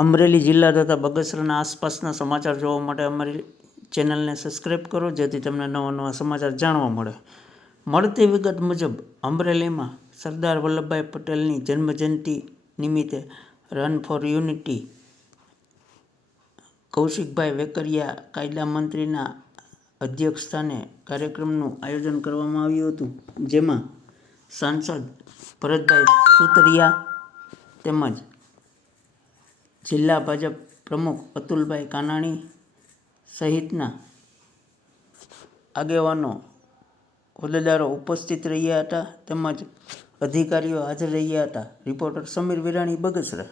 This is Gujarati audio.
અમરેલી જિલ્લા તથા બગસરાના આસપાસના સમાચાર જોવા માટે અમારી ચેનલને સબસ્ક્રાઈબ કરો, જેથી તમને નવા નવા સમાચાર જાણવા મળે. મળતી વિગત મુજબ અમરેલીમાં સરદાર વલ્લભભાઈ પટેલની જન્મજયંતિ નિમિત્તે run for unity Kaushikbhai Vekariya કાયદા મંત્રીના અધ્યક્ષસ્થાને કાર્યક્રમનું આયોજન કરવામાં આવ્યું હતું, જેમાં સાંસદ ભરતભાઈ સુતરિયા તેમજ જિલ્લા ભાજપ પ્રમુખ અતુલભાઈ કાનાણી સહિતના આગેવાનો હોદ્દેદારો ઉપસ્થિત રહ્યા હતા તેમજ અધિકારીઓ હાજર રહ્યા હતા. રિપોર્ટર સમીર વિરાણી, બગસરા.